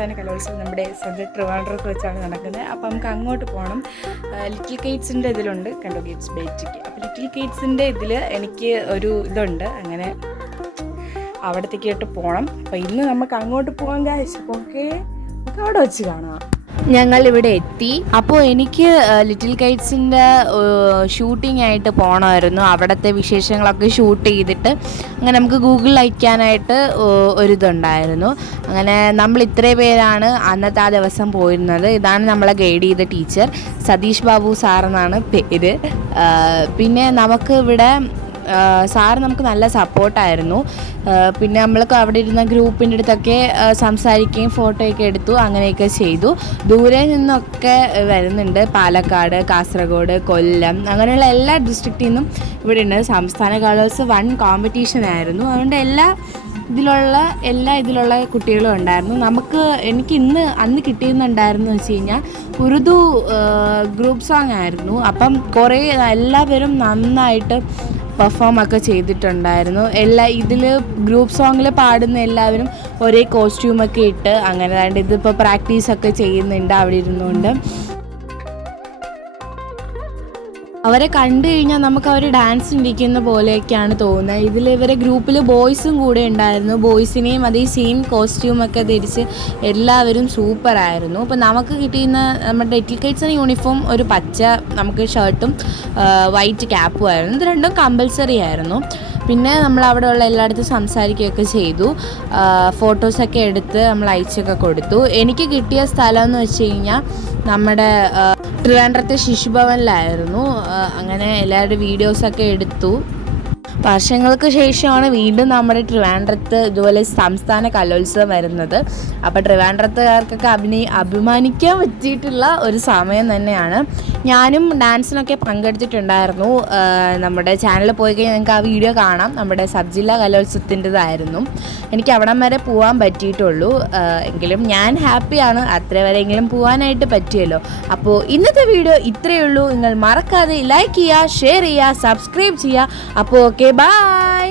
സംസ്ഥാന കലോത്സവം നമ്മുടെ സ്വന്തം ട്രിവാൻഡ്രത്ത് വെച്ചാണ് നടക്കുന്നത്. അപ്പോൾ നമുക്ക് അങ്ങോട്ട് പോകണം. ലിറ്റിൽ കൈറ്റ്സിൻ്റെ ഇതിലുണ്ട്, കണ്ടോ ഗേറ്റ്സ് ബേറ്റിക്ക്. അപ്പോൾ ലിറ്റിൽ കൈറ്റ്സിൻ്റെ ഇതിൽ എനിക്ക് ഒരു ഇതുണ്ട്, അങ്ങനെ അവിടത്തേക്കായിട്ട് പോകണം. അപ്പോൾ ഇന്ന് നമുക്ക് അങ്ങോട്ട് പോകാൻ കാശ് ഓക്കെ, നമുക്ക് അവിടെ വെച്ച് കാണാം. ഞങ്ങൾ ഇവിടെ എത്തി. അപ്പോൾ എനിക്ക് ലിറ്റിൽ കൈറ്റ്സിൻ്റെ ഷൂട്ടിംഗ് ആയിട്ട് പോകണമായിരുന്നു. അവിടുത്തെ വിശേഷങ്ങളൊക്കെ ഷൂട്ട് ചെയ്തിട്ട് അങ്ങനെ നമുക്ക് ഗൂഗിളിൽ അയക്കാനായിട്ട് ഒരിതുണ്ടായിരുന്നു. അങ്ങനെ നമ്മൾ ഇത്രയും പേരാണ് അന്നത്തെ ആ ദിവസം പോയിരുന്നത്. ഇതാണ് നമ്മളെ ഗൈഡ് ചെയ്ത ടീച്ചർ, സതീഷ് ബാബു സാർ എന്നാണ് പേര്. പിന്നെ നമുക്ക് ഇവിടെ സാറ് നമുക്ക് നല്ല സപ്പോർട്ടായിരുന്നു. പിന്നെ നമ്മൾക്ക് അവിടെ ഇരുന്ന ഗ്രൂപ്പിൻ്റെ അടുത്തൊക്കെ സംസാരിക്കുകയും ഫോട്ടോയൊക്കെ എടുത്തു, അങ്ങനെയൊക്കെ ചെയ്തു. ദൂരെ നിന്നൊക്കെ വരുന്നുണ്ട്, പാലക്കാട്, കാസർഗോഡ്, കൊല്ലം, അങ്ങനെയുള്ള എല്ലാ ഡിസ്ട്രിക്റ്റിൽ നിന്നും ഇവിടെ ഉണ്ട്. സംസ്ഥാന കലോത്സവം 1 കോമ്പറ്റീഷൻ ആയിരുന്നു. അതുകൊണ്ട് എല്ലാ ഇതിലുള്ള കുട്ടികളും ഉണ്ടായിരുന്നു. എനിക്ക് അന്ന് കിട്ടിയിരുന്നുണ്ടായിരുന്നു വെച്ച് കഴിഞ്ഞാൽ ഉറുദു ഗ്രൂപ്പ് സോങ് ആയിരുന്നു. അപ്പം കുറേ എല്ലാവരും നന്നായിട്ട് പെർഫോം ഒക്കെ ചെയ്തിട്ടുണ്ടായിരുന്നു. ഇതിൽ ഗ്രൂപ്പ് സോങ്ങിൽ പാടുന്ന എല്ലാവരും ഒരേ കോസ്റ്റ്യൂമൊക്കെ ഇട്ട് അങ്ങനെ ഇതിപ്പോൾ പ്രാക്ടീസൊക്കെ ചെയ്യുന്നുണ്ട് അവിടെ ഇരുന്നുകൊണ്ട്. അവരെ കണ്ടു കഴിഞ്ഞാൽ നമുക്ക് അവർ ഡാൻസ് ഇരിക്കുന്ന പോലെയൊക്കെയാണ് തോന്നുന്നത്. ഇവരെ ഗ്രൂപ്പിൽ ബോയ്സും കൂടെ ഉണ്ടായിരുന്നു. ബോയ്സിനെയും അതേ സെയിം കോസ്റ്റ്യൂമൊക്കെ ധരിച്ച് എല്ലാവരും സൂപ്പറായിരുന്നു. അപ്പോൾ നമുക്ക് കിട്ടിയിരുന്ന നമ്മുടെ ലിറ്റിൽ കൈറ്റ്സിൻ്റെ യൂണിഫോം ഒരു പച്ച നമുക്ക് ഷർട്ടും വൈറ്റ് ക്യാപ്പും ആയിരുന്നു. ഇത് രണ്ടും കമ്പൽസറി ആയിരുന്നു. പിന്നെ നമ്മൾ അവിടെ ഉള്ള എല്ലായിടത്തും സംസാരിക്കുകയൊക്കെ ചെയ്തു, ഫോട്ടോസൊക്കെ എടുത്ത് നമ്മൾ അയച്ചൊക്കെ കൊടുത്തു. എനിക്ക് കിട്ടിയ സ്ഥലം എന്ന് വെച്ച് കഴിഞ്ഞാൽ നമ്മുടെ ട്രിവാൻഡ്രത്തെ ശിശുഭവനിലായിരുന്നു. അങ്ങനെ എല്ലാവരുടെ വീഡിയോസൊക്കെ എടുത്തു. വർഷങ്ങൾക്ക് ശേഷമാണ് വീണ്ടും നമ്മുടെ ട്രിവാൻഡ്രത്ത് ഇതുപോലെ സംസ്ഥാന കലോത്സവം വരുന്നത്. അപ്പോൾ ട്രിവാൻഡ്രത്തുകാർക്കൊക്കെ അഭിമാനിക്കാൻ പറ്റിയിട്ടുള്ള ഒരു സമയം തന്നെയാണ്. ഞാനും ഡാൻസിനൊക്കെ പങ്കെടുത്തിട്ടുണ്ടായിരുന്നു. നമ്മുടെ ചാനലിൽ പോയി കഴിഞ്ഞാൽ നിങ്ങൾക്ക് ആ വീഡിയോ കാണാം. നമ്മുടെ സബ് ജില്ലാ കലോത്സവത്തിൻ്റെതായിരുന്നു. എനിക്ക് അവിടം വരെ പോകാൻ പറ്റിയിട്ടുള്ളൂ. എങ്കിലും ഞാൻ ഹാപ്പിയാണ്, അത്ര വരെയെങ്കിലും പോകാനായിട്ട് പറ്റിയല്ലോ. അപ്പോൾ ഇന്നത്തെ വീഡിയോ ഇത്രയേ ഉള്ളൂ. നിങ്ങൾ മറക്കാതെ ലൈക്ക് ചെയ്യുക, ഷെയർ ചെയ്യുക, സബ്സ്ക്രൈബ് ചെയ്യുക. അപ്പോൾ ഓക്കെ, ബൈ.